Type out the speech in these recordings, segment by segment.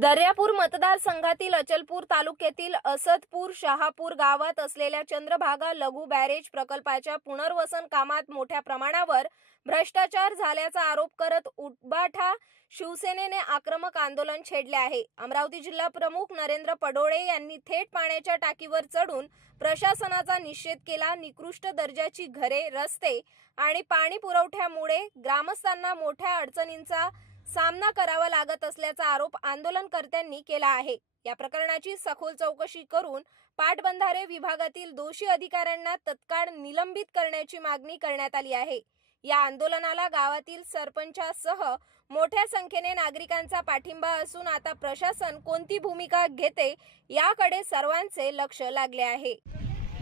दर्यापूर मतदारसंघातील अचलपूर तालुक्यातील असदपूर शहापूर गावात असलेल्या चंद्रभागा लघु बॅरेज प्रकल्पाच्या पुनर्वसन कामात मोठ्या प्रमाणावर भ्रष्टाचार झाल्याचा आरोप करत उबाठा शिवसेनेने आक्रमक आंदोलन छेडले आहे। अमरावती जिल्हा प्रमुख नरेंद्र पडोळे यांनी थेट पाण्याच्या टाकीवर चढून प्रशासनाचा निषेध केला। निकृष्ट दर्जाची घरे, रस्ते आणि पाणी पुरवठ्यामुळे ग्रामस्थांना मोठ्या अडचणींचा सामना करावा लागत असल्याचा आरोप आंदोलनकर्त्यांनी केला आहे। या प्रकरणाची सखोल चौकशी करून पाटबंधारे विभागातील दोषी अधिकाऱ्यांना तत्काळ निलंबित करण्याची मागणी करण्यात आली आहे। या आंदोलनाला गावातील सरपंचासह मोठ्या संख्येने नागरिकांचा पाठिंबा असून आता प्रशासन कोणती भूमिका घेते याकडे सर्वांचे लक्ष लागले आहे।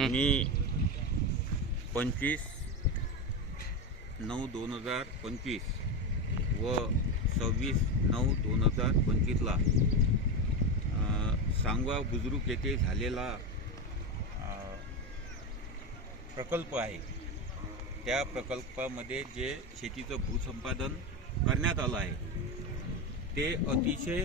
मी 25/9/2025 व 26/9/2025 ला सांगवा बुजुर्ग येथे झालेला प्रकल्प आहे। त्या प्रकल्पामध्ये जे शेतीचं भूसंपादन करण्यात आलं आहे ते अतिशय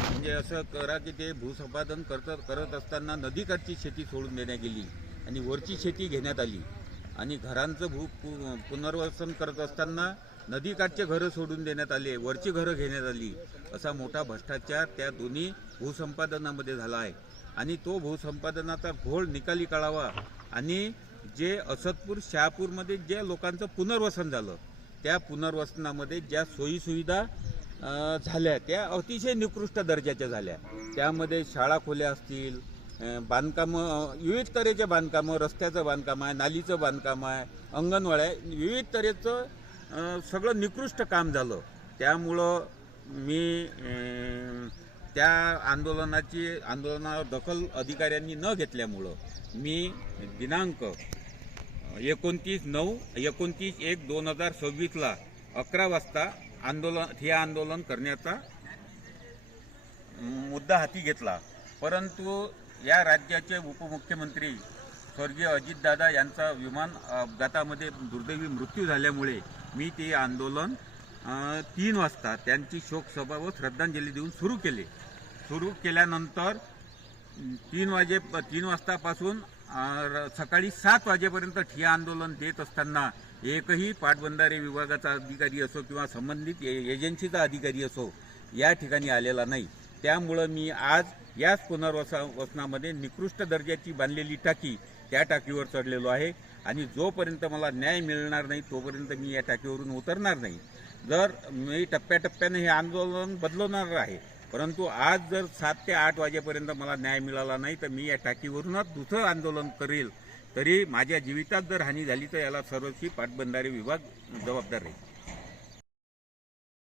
म्हणजे असं करा की ते भूसंपादन करत असताना नदीकाठची शेती सोडून देण्यात गेली आणि वरची शेती घेण्यात आली आणि घरांचं पुनर्वसन करत असताना नदीकाठचे घरं सोडून देण्यात आले, वरची घरं घेण्यात आली। असा मोठा भ्रष्टाचार त्या दोन्ही भूसंपादनामध्ये झाला आहे आणि तो भूसंपादनाचा घोळ निकाली काढावा आणि जे असदपूर शहापूरमध्ये ज्या लोकांचं पुनर्वसन झालं त्या पुनर्वसनामध्ये ज्या सोयीसुविधा झाल्या त्या अतिशय निकृष्ट दर्जाच्या झाल्या। त्यामध्ये शाळा खोल्या असतील, बांधकामं, विविध तऱ्हेचे बांधकामं, रस्त्याचं बांधकाम आहे, नालीचं बांधकाम आहे, अंगणवाड्या, विविध तऱ्हेचं सगळं निकृष्ट काम झालं। त्यामुळं मी त्या आंदोलनावर दखल अधिकाऱ्यांनी न घेतल्यामुळं मी दिनांक 29/1/2026 ला 11 वाजता आंदोलन करण्याचा मुद्दा हाती घेतला। परंतु या राज्याचे उपमुख्यमंत्री स्वर्गीय अजितदादा यांचा विमान अपघातामध्ये दुर्दैवी मृत्यू झाल्यामुळे मी ते आंदोलन 3 वाजता त्यांची शोकसभा व श्रद्धांजली देऊन सुरू केल्यानंतर 3 वाजतापासून सकाळी 7 वाजेपर्यंत ठिय्या आंदोलन देत असताना एकही पाटबंधारे विभागाचा अधिकारी असो किंवा संबंधित एजन्सीचा अधिकारी असो या ठिकाणी आलेला नाही। त्यामुळं मी आज याच पुनर्वसनामध्ये निकृष्ट दर्जाची बांधलेली टाकी त्या टाकीवर चढलेलो आहे आणि जोपर्यंत मला न्याय मिळणार नाही तोपर्यंत मी या टाकीवरून उतरणार नाही। जर मी टप्प्याटप्प्याने हे आंदोलन बदलवणार आहे, परंतु आज जर 7 ते 8 वाजेपर्यंत मला न्याय मिळाला नाही तर मी या टाकीवरूनच दुसरं आंदोलन करेल। तरी माझ्या जीवितात जर हानी झाली तर याला सर्वस्वी पाटबंधारे विभाग जबाबदार राहील।